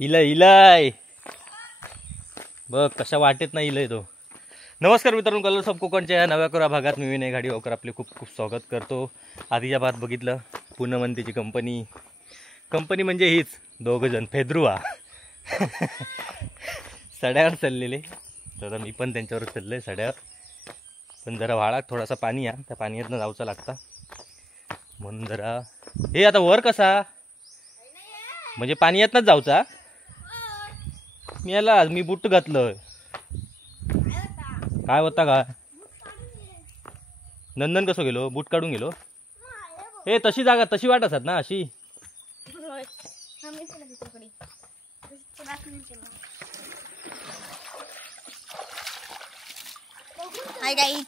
इलय इलय बघ कशा वाटेत नाही इलय तो. नमस्कार मित्रांनो, कलर्स ऑफ कोकणच्या या नव्या कोरा भागात मी विनय घाडीवकर आपले खूप खूप स्वागत करतो. आधीच्या भागात बघितलं पूनमंतीची कंपनी म्हणजे हीच दोघंजण फेद्रुआ सड्यावर चाललेले. तर मी पण त्यांच्यावर चाललो आहे सड्यावर, पण जरा वाळात थोडासा पाणी या त्या पाण्यातनं जाऊचा लागता म्हणून जरा हे आता वर कसा म्हणजे पाणी येतनच जाऊचा. मी याला मी बूट घातलं काय होता का नंदन कसं गेलो बूट काढून गेलो. हे तशी जागा तशी वाट असत ना अशी.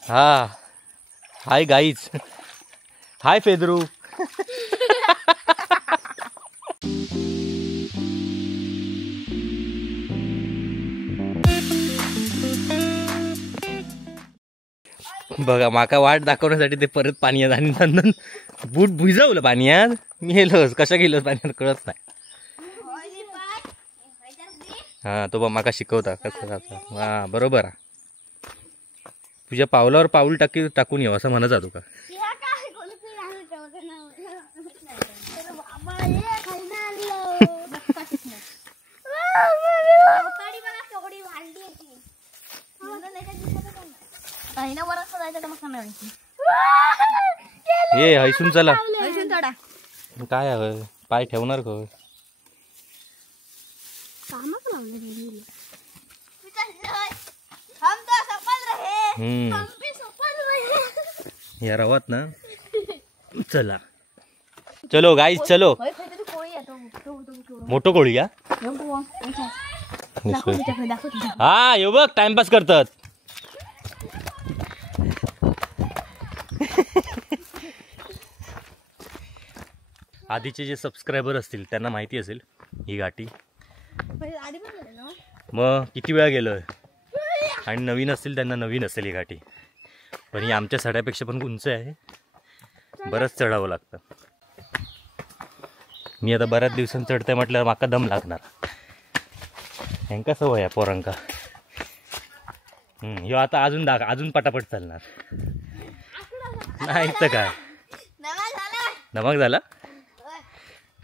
हा हाय गाईज हाय फेदरू. बघा माका वाट दाखवण्यासाठी ते परत पाण्यात आणि नंदन बूट भुजवलं पाण्यात. मी गेलोच कशा गेलोच पाण्यात कळत नाही. हा तो बा माका शिकवता कसं जाता. हा बरोबर. तुझ्या पावलावर पाऊल टाकून येऊ असं म्हणत जातो का. ये हैसून चला काय हवं पाय ठेवणार का. या रवात ना चला चलो गाईज चलो. मोठो कोळी या हा येऊ बघ टाइमपास करतात. आधीचे जे सबस्क्रायबर असतील त्यांना माहिती असेल ही घाटी. मग किती वेळा गेलोय आणि नवीन असतील त्यांना नवीन असेल ही घाटी. पण ही आमच्या सड्यापेक्षा पण उंच आहे, बरंच चढावं लागतं. मी आता बऱ्याच दिवसांनी चढतंय म्हटल्यावर माका दम लागणार. ह्यांका सवय आहे पोरांका. ह्यो आता अजून पटापट चालणार नाही तर काय. नमक झाला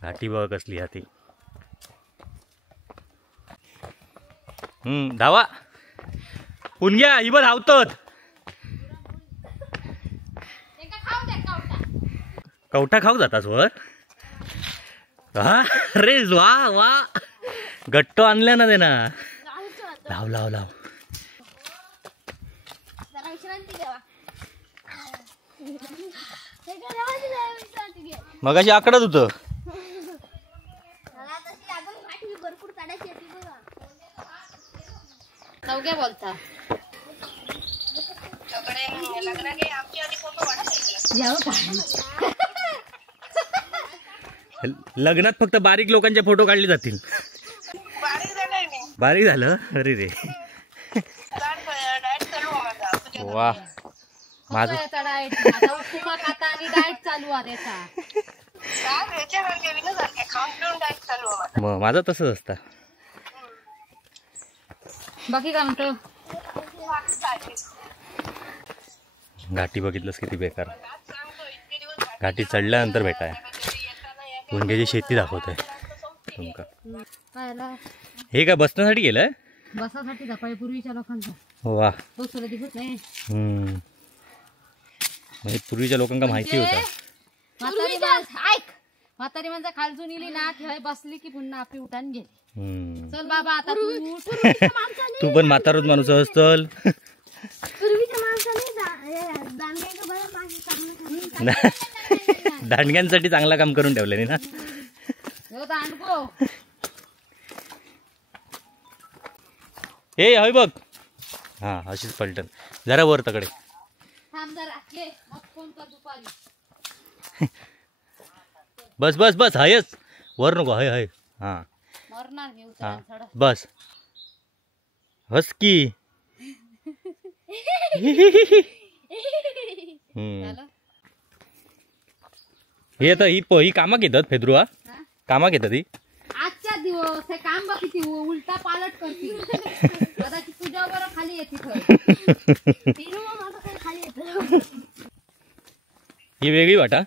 घाटी बघ कसली हाती. धावा पुनग्या इब धावतात. कवठा खाऊ जातास वर. हा रे वा वा गट्टो आणल्या ना ते ना. लाव लाव लाव मगाशी आकडत होतं. बोलता लग्नात फक्त बारीक लोकांचे फोटो काढले जातील. बारीक झालं अरे रे वा. माझं माझं तसंच असतं. बाकी काय म्हणतो. घाटी बघितलंस किती बेकार. घाटी चढल्यानंतर भेटाय गुंग्याची शेती दाखवत आहे तुमका. हे काय बसण्यासाठी गेलंय. बसासाठी सकाळी पूर्वीच्या लोकांचा. वा दिसत नाही. म्हणजे पूर्वीच्या लोकांना माहिती होतं. म्हातारी म्हणजे खालचून इली ना ठेवाय बसली की पुन्हा आपली उठान गेली. चल बाबा आता तू पण म्हातारोच माणूस आहेस. चल दांडग्यांसाठी चांगला काम करून ठेवले ना. हे हय बघ हा अशीच पलटण जरा वर तकडे. बस बस बस हयच वर नको. हय हय हा बस हस की. हे तर ही कामाक येतात फेद्रुआ कामाक येतात ही. आजच्या दिवस हे काम बघ किती उलटा पालट करते कदाचित तुझ्या बरोबर खाली येते खाली येत ही वेगळी वाटा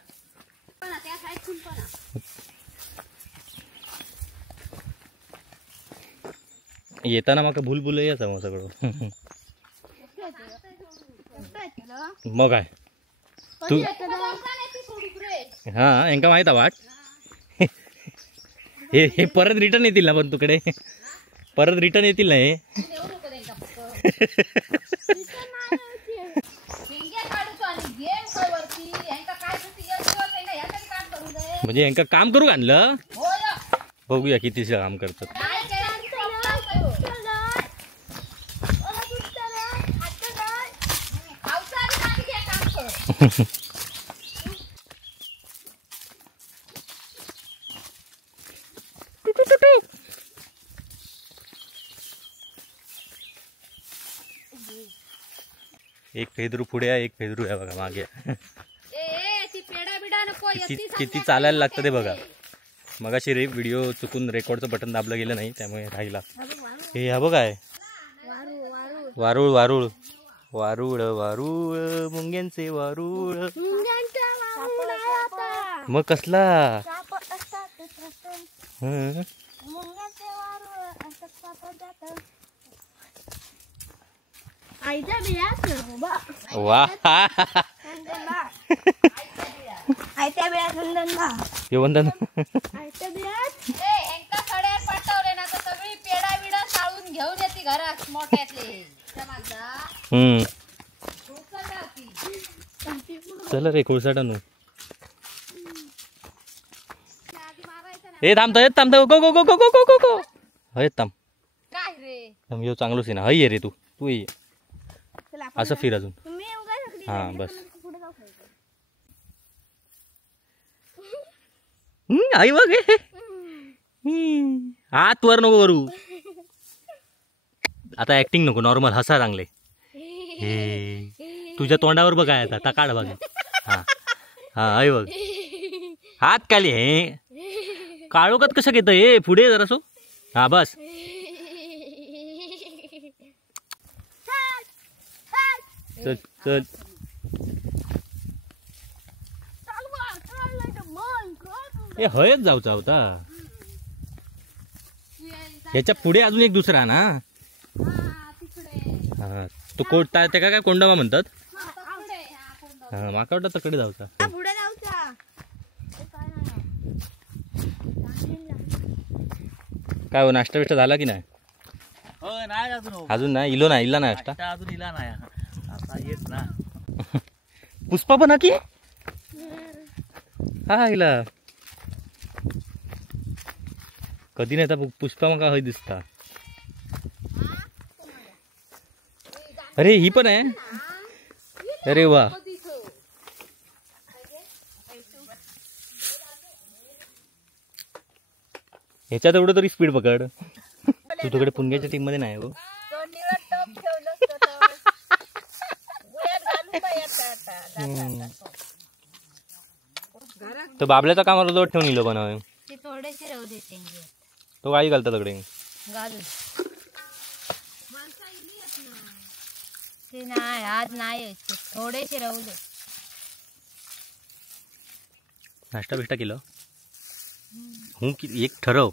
त्या साईडून पण येताना मग भूलभुल यायचा मग सगळं मग काय तू हा यांका माहित आहे वाट हे परत रिटर्न येतील ना पण तुकडे परत रिटर्न येतील ना हे म्हणजे यांका काम करू आणलं बघूया किती काम करतात एक फेदरू पुढे आहे एक फेदरू आहे बघा मागे किती चालायला लागतं ते बघा मगाशी व्हिडिओ चुकून रेकॉर्डचं बटन दाबलं गेलं नाही त्यामुळे राहिला हे हा बघा आहे वारुळ वारुळ वारुळ वारुळ मुंग्यांचे वारुळ मग कसला वा वंदन घेऊन येते घरात मोठ्यातले चल रे कोळसाटानू हे थांबतो थांबतो गो गो गो गो गो गो गो गो हय थांब काय रे यो चांगलो सी ना हय ये रे तू ये असं फिर अजून हा बस आई बघ हात वर नको करू आता ऍक्टिंग नको नॉर्मल हसा चांगले हे तुझ्या तोंडावर बघ काय आता काढ बघ हा हा आई बघ हात काली हे काळोखात कसं घेतं हे पुढे जरासो हा बस चल चल हे हयच जाऊचा होता ह्याच्या पुढे अजून एक दुसरा ना हा तो कोणता ते काय कोंडवा म्हणतात हा माका वाटतं तकडे जाऊचा काय हो नाश्ता बिष्टा झाला की नाही अजून नाही इलो ना इला नाश्ता अजून इला नाही आता येत ना पुष्पा पण की हा इला कधी नाही तर पुष्पा मग हय दिसता अरे ही पण आहे अरे वा ह्याच्यात एवढं तरी स्पीड पकड तू तिकडे पुणग्याच्या टीम मध्ये नाही हो तो बाबल्याचा कामाला जोड ठेवून इलो बनव थोडेसे राहू देते तो काही घालता तकडे घालून ते नाही आज नाही थोडेसे राहू दे नाश्ता बिष्टा केलं हूं एक ठरव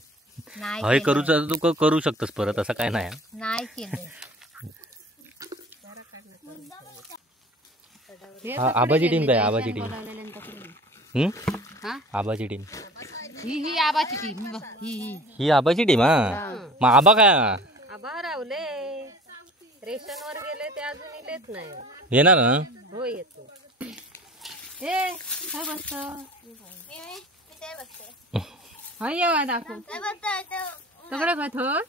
नाही हय करूच तू करू शकतस परत असं काय नाही नाही केलं हा आबाची टीम काय आबाची टीम आबाची टीम ही आबाची टीम ही आबाची टीम हा मग आबा काय आबा रावले रेशन वर गेले ते अजून इलेच नाही येणार ना हो येतो ए काय बसतो हय येवा दाखव सगळं काय थोड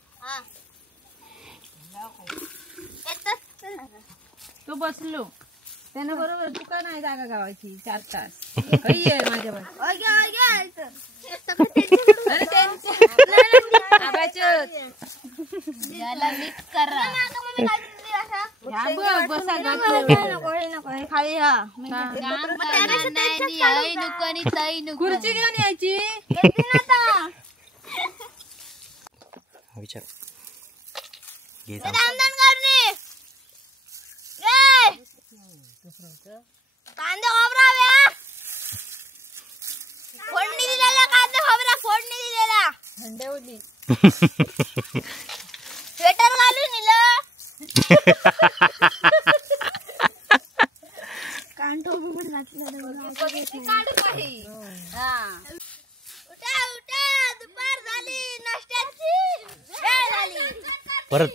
तो बसलो त्यानं बरोबर तुका नाही जागा गावाची 4 तास ये माझ्या खुर्ची घेऊन यायची विचार घे कांदा खोबरा फोडणी दिलेला कांदा खोबरा फोडणी दिलेला थंडवली स्वेटर घालून दिलं कांठोबी पण घातलं काढू काही उठा उठा दुपार झाली नाश्त्याची वेळ झाली परत